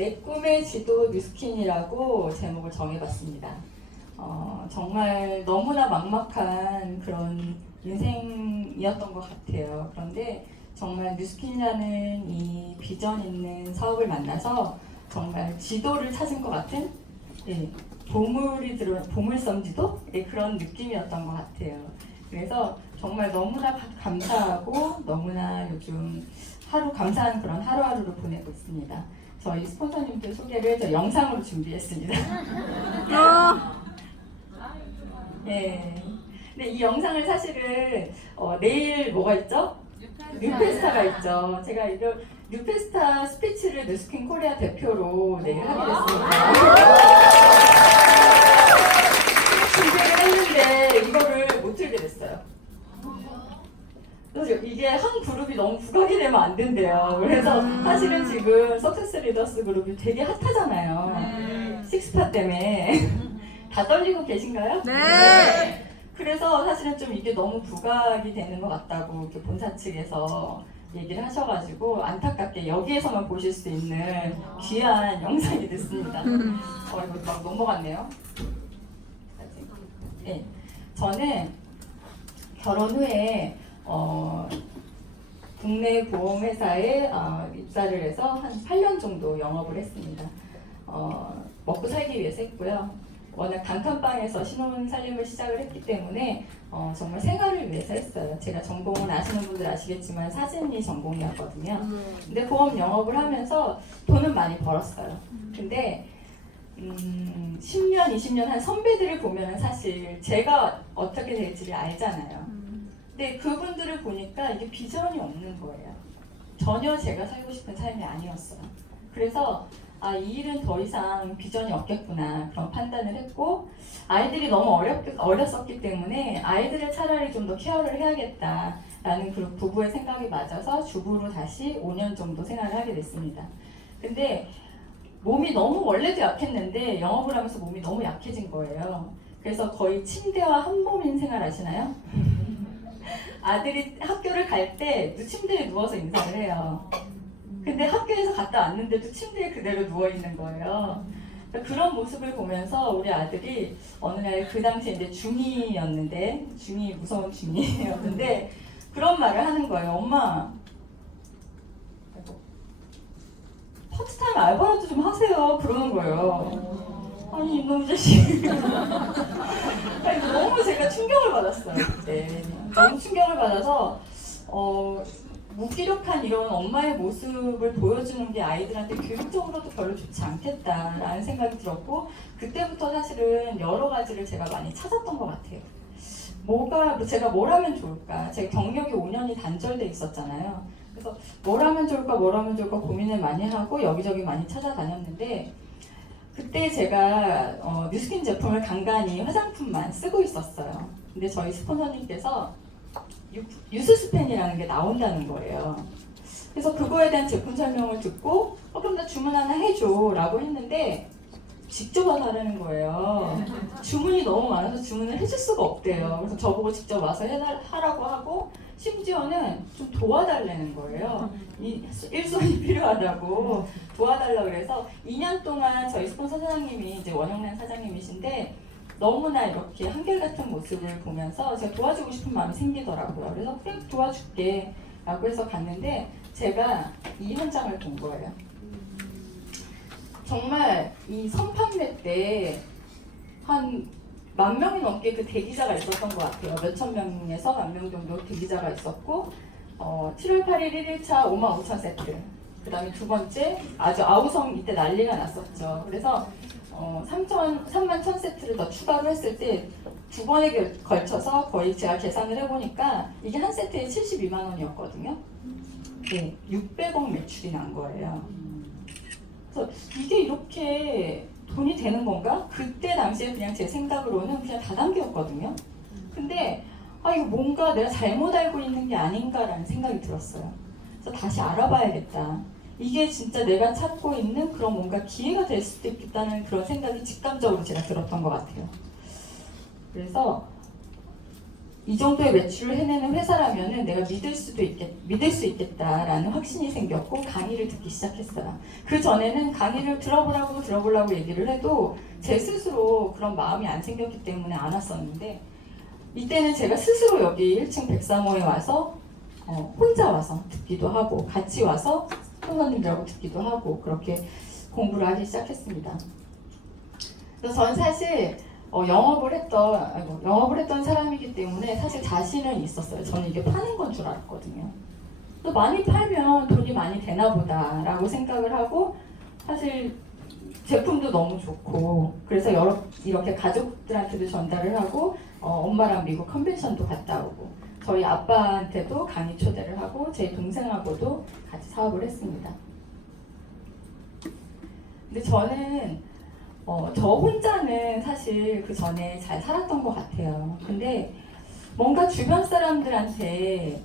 내 꿈의 지도 뉴스킨이라고 제목을 정해봤습니다. 정말 너무나 막막한 그런 인생이었던 것 같아요. 그런데 정말 뉴스킨이라는 이 비전 있는 사업을 만나서 정말 지도를 찾은 것 같은 보물섬 지도? 그런 느낌이었던 것 같아요. 그래서 정말 너무나 감사하고 너무나 요즘 감사한 그런 하루하루를 보내고 있습니다. 저희 스폰서님들 소개를 저 영상으로 준비했습니다. 네. 근데 이 영상을 사실은 내일 뭐가 있죠? 뉴페스타가 있죠. 제가 이거 뉴페스타 스피치를 뉴스킨 코리아 대표로 내일 하게 됐습니다. 준비를 했는데 이거를 못 틀게 됐어요. 그래서 이게 한 그룹이 너무 부각이 되면 안 된대요. 그래서 사실은 지금 석세스 리더스 그룹이 되게 핫하잖아요. 식스파 때문에. 다 떨리고 계신가요? 네. 그래서 사실은 좀 이게 너무 부각이 되는 것 같다고 이렇게 본사 측에서 얘기를 하셔가지고 안타깝게 여기에서만 보실 수 있는 귀한 영상이 됐습니다. 이거 막 넘어갔네요. 네, 저는 결혼 후에 국내 보험회사에 입사를 해서 한 8년 정도 영업을 했습니다. 먹고 살기 위해서 했고요. 워낙 단칸방에서 신혼 살림을 시작을 했기 때문에 정말 생활을 위해서 했어요. 제가 전공은 아시는 분들 아시겠지만 사진이 전공이었거든요. 근데 보험 영업을 하면서 돈은 많이 벌었어요. 근데 10년, 20년 한 선배들을 보면 사실 제가 어떻게 될지를 알잖아요. 근데 그분들을 보니까 이게 비전이 없는 거예요. 전혀 제가 살고 싶은 삶이 아니었어요. 그래서 이 일은 더 이상 비전이 없겠구나 그런 판단을 했고, 아이들이 너무 어렸었기 때문에 아이들을 차라리 좀 더 케어를 해야겠다라는 그 부부의 생각이 맞아서 주부로 다시 5년 정도 생활을 하게 됐습니다. 근데 몸이 너무 원래도 약했는데 영업을 하면서 몸이 너무 약해진 거예요. 그래서 거의 침대와 한 몸인 생활 아시나요? 아들이 학교를 갈 때 침대에 누워서 인사를 해요. 근데 학교에서 갔다 왔는데도 침대에 그대로 누워있는 거예요. 그런 모습을 보면서 우리 아들이 어느 날 그 당시에 이제 중이였는데, 무서운 중이였는데 그런 말을 하는 거예요. 엄마, 파트타임 알바라도 좀 하세요. 그러는 거예요. 아니 이놈 자식. 너무 제가 충격을 받았어요. 그때. 너무 충격을 받아서 무기력한 이런 엄마의 모습을 보여주는 게 아이들한테 교육적으로도 별로 좋지 않겠다라는 생각이 들었고, 그때부터 사실은 여러 가지를 제가 많이 찾았던 것 같아요. 제가 뭘 하면 좋을까? 제가 경력이 5년이 단절돼 있었잖아요. 그래서 뭘 하면 좋을까 고민을 많이 하고 여기저기 많이 찾아다녔는데, 그때 제가 뉴스킨 제품을 간간히 화장품만 쓰고 있었어요. 근데 저희 스폰서님께서 유스스펜이라는 게 나온다는 거예요. 그래서 그거에 대한 제품 설명을 듣고 그럼 나 주문 하나 해줘 라고 했는데 직접 와서 하라는 거예요. 주문이 너무 많아서 주문을 해줄 수가 없대요. 그래서 저보고 직접 와서 하라고 하고, 심지어는 좀 도와달라는 거예요. 일손이 필요하다고 도와달라고 그래서 2년 동안 저희 스폰서 사장님이 이제 원영란 사장님이신데 너무나 이렇게 한결같은 모습을 보면서 제가 도와주고 싶은 마음이 생기더라고요. 그래서 그래 도와줄게 라고 해서 갔는데 제가 이 현장을 본 거예요. 정말 이 선판매 때 한 10,000명이 넘게 그 대기자가 있었던 것 같아요. 몇천 명에서 10,000명 정도 대기자가 있었고 7월 8일 1일차 55,000세트, 그 다음에 두 번째 아주 아우성 이때 난리가 났었죠. 그래서 31,000세트를 더 추가로 했을 때 두 번에 걸쳐서 거의 제가 계산을 해보니까 이게 한 세트에 72만 원이었거든요. 네, 600억 매출이 난 거예요. 그래서 이게 이렇게 돈이 되는 건가? 그때 당시에 그냥 제 생각으로는 그냥 다단계였거든요. 근데 이거 뭔가 내가 잘못 알고 있는 게 아닌가라는 생각이 들었어요. 그래서 다시 알아봐야겠다. 이게 진짜 내가 찾고 있는 그런 뭔가 기회가 될 수도 있겠다는 그런 생각이 직감적으로 제가 들었던 것 같아요. 그래서 이 정도의 매출을 해내는 회사라면은 내가 믿을 수 있겠다라는 확신이 생겼고 강의를 듣기 시작했어요. 그 전에는 강의를 들어보라고 얘기를 해도 제 스스로 그런 마음이 안 생겼기 때문에 안 왔었는데, 이때는 제가 스스로 여기 1층 103호에 와서 혼자 와서 듣기도 하고 같이 와서 선생님들하고 듣기도 하고 그렇게 공부를 하기 시작했습니다. 그래서 저는 사실 영업을 했던 사람이기 때문에 사실 자신은 있었어요. 저는 이게 파는 건 줄 알았거든요. 또 많이 팔면 돈이 많이 되나 보다라고 생각을 하고, 사실 제품도 너무 좋고 그래서 이렇게 가족들한테도 전달을 하고 엄마랑 미국 컨벤션도 갔다 오고 저희 아빠한테도 강의 초대를 하고 제 동생하고도 같이 사업을 했습니다. 근데 저는 저 혼자는 사실 그 전에 잘 살았던 것 같아요. 근데 뭔가 주변 사람들이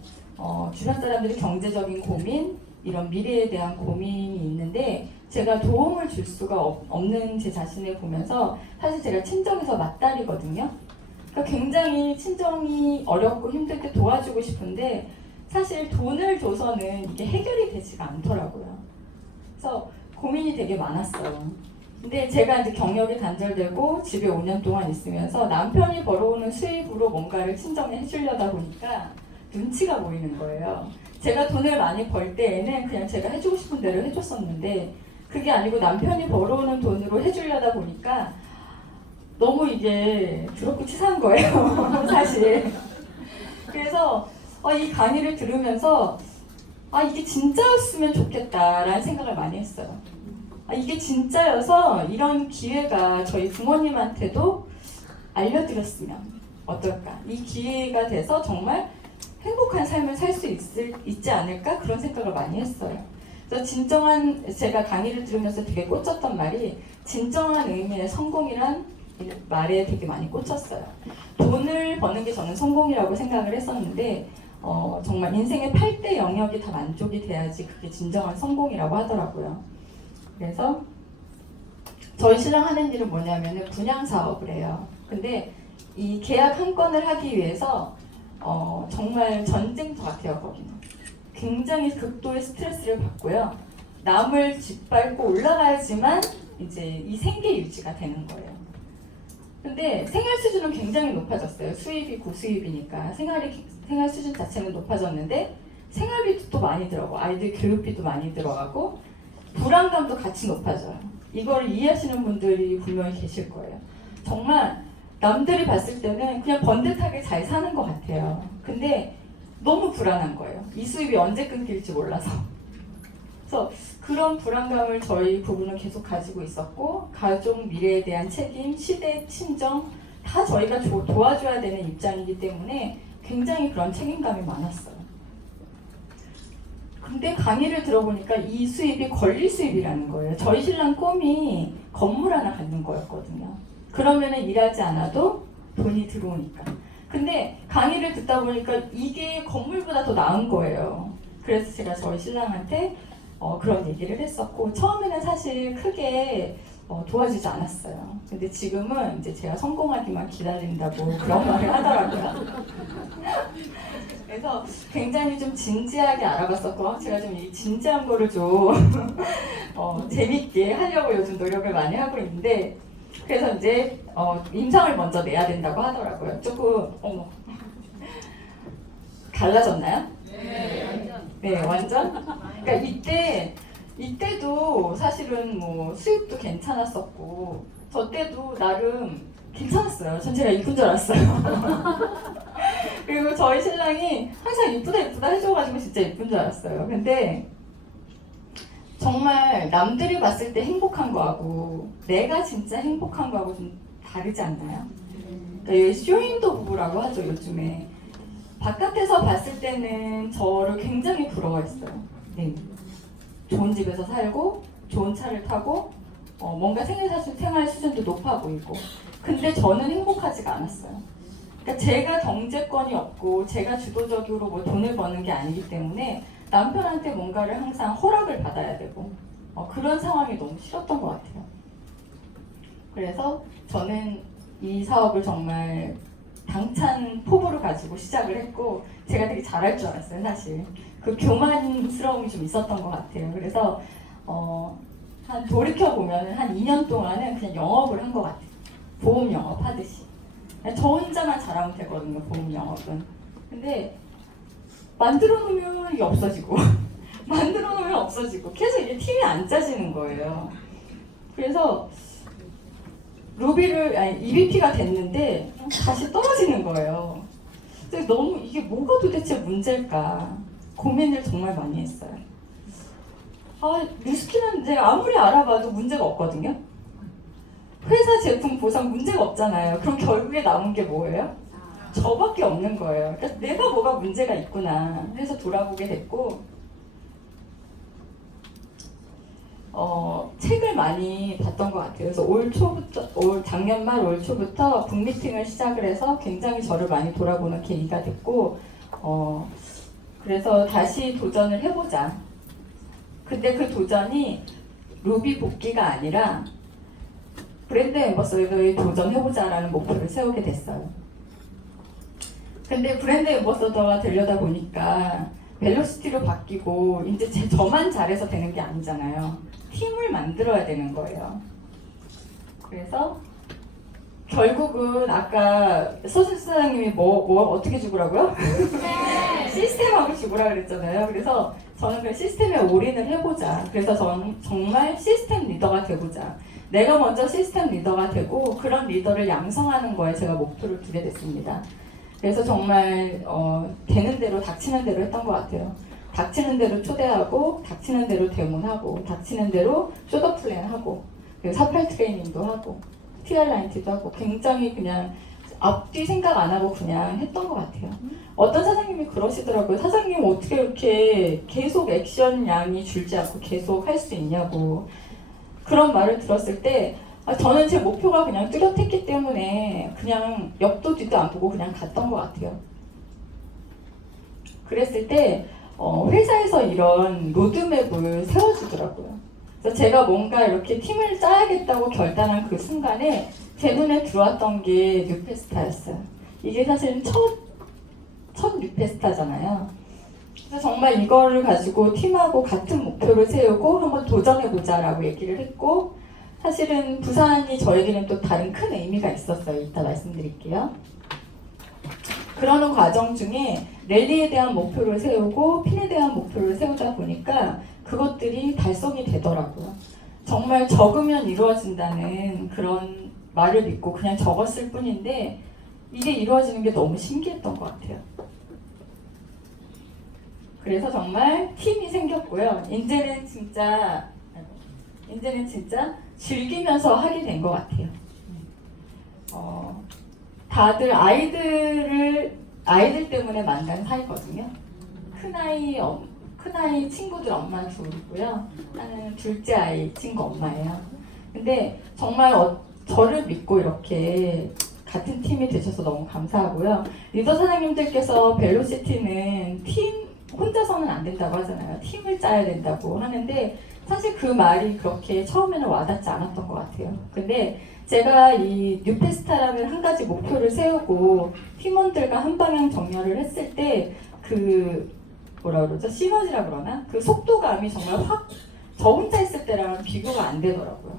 경제적인 고민, 이런 미래에 대한 고민이 있는데 제가 도움을 줄 수가 없는 제 자신을 보면서, 사실 제가 친정에서 맏딸이거든요. 그러니까 굉장히 친정이 어렵고 힘들 때 도와주고 싶은데 사실 돈을 줘서는 이게 해결이 되지가 않더라고요. 그래서 고민이 되게 많았어요. 근데 제가 이제 경력이 단절되고 집에 5년 동안 있으면서 남편이 벌어오는 수입으로 뭔가를 친정에 해주려다 보니까 눈치가 보이는 거예요. 제가 돈을 많이 벌 때에는 그냥 제가 해주고 싶은 대로 해줬었는데, 그게 아니고 남편이 벌어오는 돈으로 해주려다 보니까 너무 이게 더럽고 치사한 거예요. 사실. 그래서 이 강의를 들으면서 이게 진짜였으면 좋겠다라는 생각을 많이 했어요. 이게 진짜여서 이런 기회가 저희 부모님한테도 알려드렸으면 어떨까? 이 기회가 돼서 정말 행복한 삶을 살 수 있지 않을까? 그런 생각을 많이 했어요. 그래서 제가 강의를 들으면서 되게 꽂혔던 말이, 진정한 의미의 성공이란 말에 되게 많이 꽂혔어요. 돈을 버는 게 저는 성공이라고 생각을 했었는데 정말 인생의 8대 영역이 다 만족이 돼야지 그게 진정한 성공이라고 하더라고요. 그래서 저희 신랑 하는 일은 뭐냐면은 분양 사업을 해요. 근데 이 계약 한 건을 하기 위해서 정말 전쟁터 같아요. 거기는 굉장히 극도의 스트레스를 받고요. 남을 짓밟고 올라가야지만 이제 이 생계 유지가 되는 거예요. 근데 생활 수준은 굉장히 높아졌어요. 수입이 고수입이니까 생활 수준 자체는 높아졌는데 생활비도 또 많이 들어가고 아이들 교육비도 많이 들어가고 불안감도 같이 높아져요. 이걸 이해하시는 분들이 분명히 계실 거예요. 정말 남들이 봤을 때는 그냥 번듯하게 잘 사는 것 같아요. 근데 너무 불안한 거예요. 이 수입이 언제 끊길지 몰라서. 그래서 그런 불안감을 저희 부부는 계속 가지고 있었고, 가족 미래에 대한 책임, 시대, 친정 다 저희가 도와줘야 되는 입장이기 때문에 굉장히 그런 책임감이 많았어요. 근데 강의를 들어보니까 이 수입이 권리 수입이라는 거예요. 저희 신랑 꿈이 건물 하나 갖는 거였거든요. 그러면은 일하지 않아도 돈이 들어오니까. 근데 강의를 듣다 보니까 이게 건물보다 더 나은 거예요. 그래서 제가 저희 신랑한테 그런 얘기를 했었고, 처음에는 사실 크게 도와주지 않았어요. 근데 지금은 이제 제가 성공하기만 기다린다고 그런 말을 하더라고요. 그래서 굉장히 좀 진지하게 알아봤었고, 제가 좀 이 진지한 거를 좀 재밌게 하려고 요즘 노력을 많이 하고 있는데, 그래서 이제 임상을 먼저 내야 된다고 하더라고요. 조금 달라졌나요? 네, 완전. 그러니까 이때도 사실은 뭐 수입도 괜찮았었고, 저 때도 나름 괜찮았어요. 전 제가 이쁜 줄 알았어요. 그리고 저희 신랑이 항상 이쁘다 해줘가지고 진짜 이쁜 줄 알았어요. 근데 정말 남들이 봤을 때 행복한 거하고 내가 진짜 행복한 거하고 좀 다르지 않나요? 그러니까 쇼윈도 부부라고 하죠, 요즘에. 바깥에서 봤을 때는 저를 굉장히 부러워했어요. 네. 좋은 집에서 살고 좋은 차를 타고 뭔가 생활 수준도 높아 보이고, 근데 저는 행복하지가 않았어요. 그러니까 제가 경제권이 없고 제가 주도적으로 뭐 돈을 버는 게 아니기 때문에 남편한테 뭔가를 항상 허락을 받아야 되고 그런 상황이 너무 싫었던 것 같아요. 그래서 저는 이 사업을 정말 당찬 포부를 가지고 시작을 했고 제가 되게 잘할 줄 알았어요. 사실 그 교만스러움이 좀 있었던 것 같아요. 그래서 한 돌이켜보면 한 2년 동안은 그냥 영업을 한 것 같아요. 보험 영업 하듯이 그냥 저 혼자만 잘하면 되거든요. 보험 영업은. 근데 만들어 놓으면 이게 없어지고 만들어 놓으면 없어지고 계속 이게 팀이 안 짜지는 거예요. 그래서 EVP가 됐는데 다시 떨어지는 거예요. 근데 너무 이게 뭐가 도대체 문제일까 고민을 정말 많이 했어요. 뉴스키는 제가 아무리 알아봐도 문제가 없거든요. 회사 제품 보상 문제가 없잖아요. 그럼 결국에 남은 게 뭐예요? 저밖에 없는 거예요. 그러니까 내가 뭐가 문제가 있구나 해서 돌아보게 됐고 책을 많이 봤던 것 같아요. 그래서 작년 말 올 초부터 북미팅을 시작을 해서 굉장히 저를 많이 돌아보는 계기가 됐고 그래서 다시 도전을 해보자. 근데 그 도전이 루비 복귀가 아니라 브랜드 앰버서더에 도전해보자라는 목표를 세우게 됐어요. 근데 브랜드 앰버서더가 되려다 보니까 벨로시티로 바뀌고 이제 저만 잘해서 되는 게 아니잖아요. 팀을 만들어야 되는 거예요. 그래서 결국은 아까 서준 사장님이 뭐 어떻게 죽으라고요? 시스템하고 죽으라 그랬잖아요. 그래서 저는 그 시스템에 올인을 해보자. 그래서 저는 정말 시스템 리더가 되고자. 내가 먼저 시스템 리더가 되고 그런 리더를 양성하는 거에 제가 목표를 두게 됐습니다. 그래서 정말 되는 대로 닥치는 대로 했던 것 같아요. 닥치는 대로 초대하고 닥치는 대로 데모하고 닥치는 대로 쇼더 플랜하고 그리고 48 트레이닝도 하고 TR90도 하고 굉장히 그냥 앞뒤 생각 안 하고 그냥 했던 것 같아요. 어떤 사장님이 그러시더라고요. 사장님 어떻게 이렇게 계속 액션 양이 줄지 않고 계속 할 수 있냐고. 그런 말을 들었을 때 저는 제 목표가 그냥 뚜렷했기 때문에 그냥 옆도 뒤도 안 보고 그냥 갔던 것 같아요. 그랬을 때 회사에서 이런 로드맵을 세워주더라고요. 그래서 제가 뭔가 이렇게 팀을 짜야겠다고 결단한 그 순간에 제 눈에 들어왔던 게 뉴페스타였어요. 이게 사실은 첫 뉴페스타잖아요. 그래서 정말 이거를 가지고 팀하고 같은 목표를 세우고 한번 도전해보자라고 얘기를 했고 사실은 부산이 저에게는 또 다른 큰 의미가 있었어요. 이따 말씀드릴게요. 그러는 과정 중에 랠리에 대한 목표를 세우고 핀에 대한 목표를 세우다 보니까 그것들이 달성이 되더라고요. 정말 적으면 이루어진다는 그런 말을 믿고 그냥 적었을 뿐인데 이게 이루어지는 게 너무 신기했던 것 같아요. 그래서 정말 팀이 생겼고요. 이제는 진짜 즐기면서 하게 된 것 같아요. 다들 아이들 때문에 만난 사이거든요. 큰아이 친구들 엄마 둘이고요. 나는 둘째 아이 친구 엄마예요. 근데 정말 저를 믿고 이렇게 같은 팀이 되셔서 너무 감사하고요. 리더 사장님들께서 벨로시티는 팀 혼자서는 안 된다고 하잖아요. 팀을 짜야 된다고 하는데 사실 그 말이 그렇게 처음에는 와닿지 않았던 것 같아요. 근데 제가 이 뉴페스타라는 한 가지 목표를 세우고 팀원들과 한 방향 정렬을 했을 때 그 시너지라 그러나? 그 속도감이 정말 저 혼자 했을 때랑은 비교가 안 되더라고요.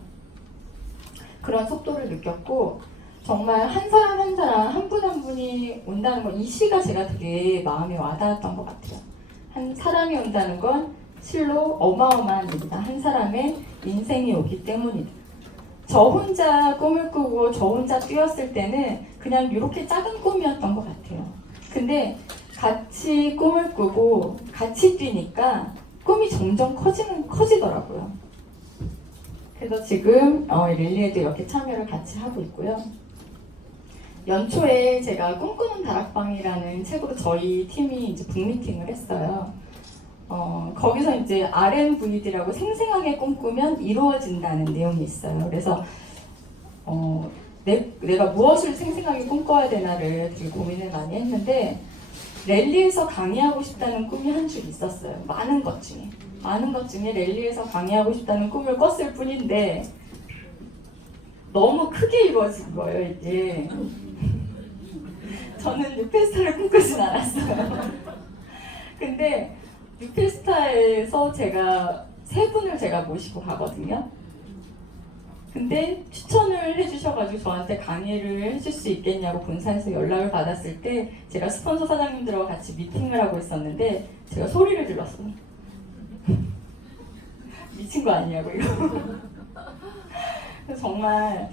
그런 속도를 느꼈고 정말 한 사람 한 분 한 분이 온다는 거 이 시가 제가 되게 마음에 와닿았던 것 같아요. 한 사람이 온다는 건 실로 어마어마한 일이다. 한 사람의 인생이 오기 때문이다. 저 혼자 꿈을 꾸고 저 혼자 뛰었을 때는 그냥 이렇게 작은 꿈이었던 것 같아요. 근데 같이 꿈을 꾸고 같이 뛰니까 꿈이 점점 커지더라고요. 그래서 지금 랠리에도 이렇게 참여를 같이 하고 있고요. 연초에 제가 꿈꾸는 다락방이라는 책으로 저희 팀이 이제 북미팅을 했어요. 거기서 이제 RMVD라고 생생하게 꿈꾸면 이루어진다는 내용이 있어요. 그래서 내가 무엇을 생생하게 꿈꿔야 되나를 되게 고민을 많이 했는데 랠리에서 강의하고 싶다는 꿈이 한 줄 있었어요. 많은 것 중에 랠리에서 강의하고 싶다는 꿈을 꿨을 뿐인데 너무 크게 이루어진 거예요, 이게. 저는 뉴페스타를 꿈꾸진 않았어요. 근데 뉴페스타에서 제가 세 분을 제가 모시고 가거든요. 근데 추천을 해주셔가지고 저한테 강의를 해줄 수 있겠냐고 본사에서 연락을 받았을 때 제가 스폰서 사장님들하고 같이 미팅을 하고 있었는데 제가 소리를 질렀어요. 미친 거 아니냐고 이러고. 그래서 정말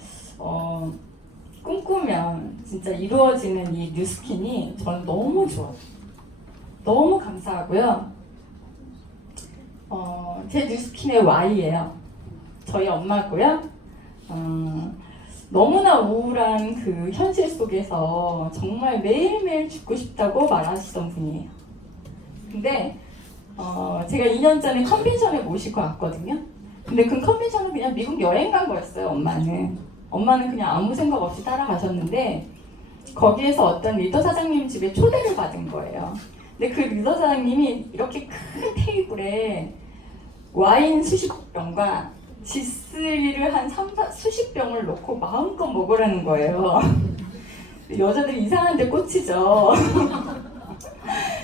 꿈꾸면 진짜 이루어지는 이 뉴스킨이 저는 너무 좋아요. 너무 감사하고요. 제 뉴스킨의 Y예요. 저희 엄마고요. 너무나 우울한 그 현실 속에서 정말 매일매일 죽고 싶다고 말하시던 분이에요. 근데 제가 2년 전에 컨벤션에 모시고 왔거든요. 근데 그 컨벤션은 그냥 미국 여행 간 거였어요. 엄마는 그냥 아무 생각 없이 따라가셨는데 거기에서 어떤 리더 사장님 집에 초대를 받은 거예요. 근데 그 리더 사장님이 이렇게 큰 테이블에 와인 수십 병과 G3를 한 수십 병을 놓고 마음껏 먹으라는 거예요. 여자들이 이상한 데 꽂히죠.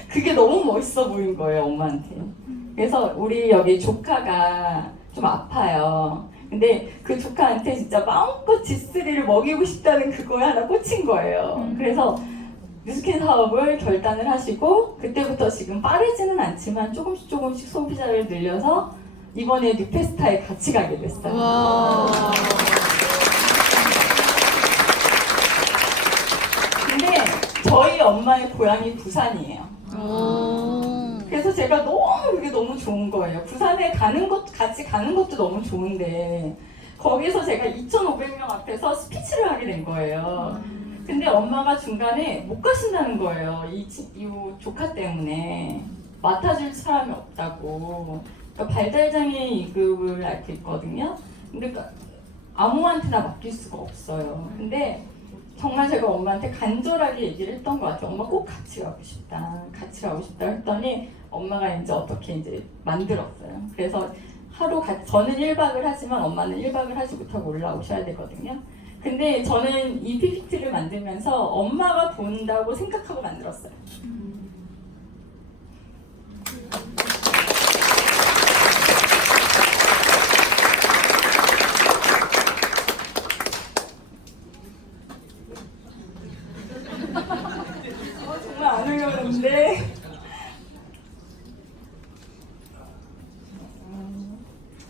그게 너무 멋있어 보인 거예요, 엄마한테. 그래서 우리 여기 조카가 좀 아파요. 근데 그 조카한테 진짜 마음껏 G3를 먹이고 싶다는 그거에 하나 꽂힌 거예요. 그래서 뉴스킨 사업을 결단을 하시고 그때부터 지금 빠르지는 않지만 조금씩 소비자를 늘려서 이번에 뉴페스타에 같이 가게 됐어요. 근데 저희 엄마의 고향이 부산이에요. 그래서 제가 그게 너무 좋은 거예요. 부산에 같이 가는 것도 너무 좋은데 거기서 제가 2,500명 앞에서 스피치를 하게 된 거예요. 근데 엄마가 중간에 못 가신다는 거예요. 이 조카 때문에 맡아줄 사람이 없다고. 그러니까 발달장애 2급을 앓고 있거든요. 근데 아무한테나 맡길 수가 없어요. 근데 정말 제가 엄마한테 간절하게 얘기를 했던 것 같아요. 엄마 꼭 같이 가고 싶다 했더니 엄마가 이제 어떻게 이제 만들었어요. 그래서 저는 1박을 하지만 엄마는 1박을 하지 못하고 올라오셔야 되거든요. 근데 저는 이 PPT를 만들면서 엄마가 본다고 생각하고 만들었어요. 정말 안 흘렸는데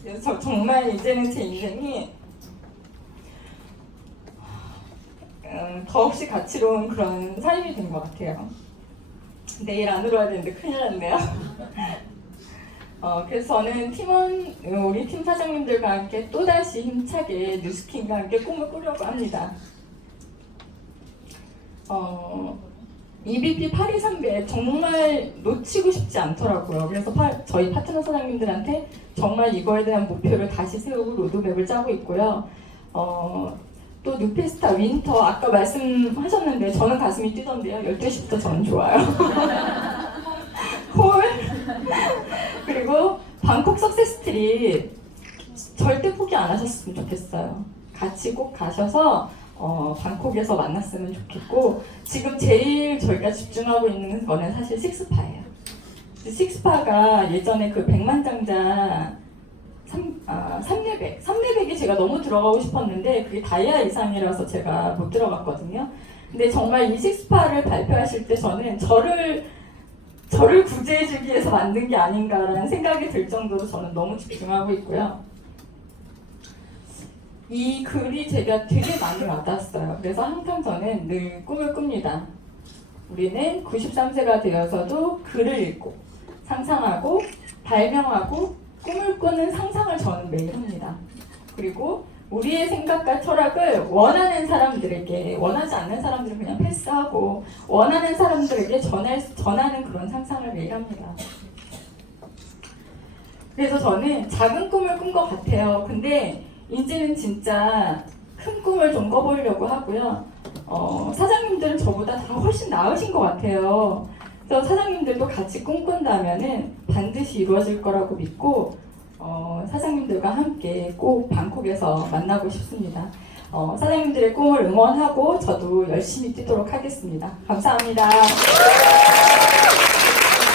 그래서 정말 이제는 제 인생이 더없이 가치로운 그런 삶이 된 것 같아요. 내일 안 울어야 되는데 큰일 났네요. 그래서 저는 우리 팀 사장님들과 함께 또다시 힘차게 뉴스킨과 함께 꿈을 꾸려고 합니다. EBP 8230 정말 놓치고 싶지 않더라고요. 그래서 저희 파트너 사장님들한테 정말 이거에 대한 목표를 다시 세우고 로드맵을 짜고 있고요. 또 뉴페스타 윈터 아까 말씀하셨는데 저는 가슴이 뛰던데요. 12시부터 저는 좋아요. 콜 그리고 방콕 석세스 트립 절대 포기 안 하셨으면 좋겠어요. 같이 꼭 가셔서 방콕에서 만났으면 좋겠고 지금 제일 저희가 집중하고 있는 거는 사실 식스파예요. 식스파가 예전에 그 백만장자 3레벨이 제가 너무 들어가고 싶었는데 그게 다이아 이상이라서 제가 못 들어갔거든요. 근데 정말 이 식스파를 발표하실 때 저는 저를 구제해주기 위해서 만든 게 아닌가라는 생각이 들 정도로 저는 너무 집중하고 있고요. 이 글이 제가 되게 많이 와닿았어요. 그래서 항상 저는 늘 꿈을 꿉니다. 우리는 93세가 되어서도 글을 읽고 상상하고 발명하고 꿈을 꾸는 상상을 저는 매일 합니다. 그리고 우리의 생각과 철학을 원하는 사람들에게, 원하지 않는 사람들은 그냥 패스하고 원하는 사람들에게 전하는 그런 상상을 매일 합니다. 그래서 저는 작은 꿈을 꾼 것 같아요. 근데 이제는 진짜 큰 꿈을 좀 꿔보려고 하고요. 사장님들은 저보다 다 훨씬 나으신 것 같아요. 그래서 사장님들도 같이 꿈꾼다면은 반드시 이루어질 거라고 믿고 사장님들과 함께 꼭 방콕에서 만나고 싶습니다. 사장님들의 꿈을 응원하고 저도 열심히 뛰도록 하겠습니다. 감사합니다.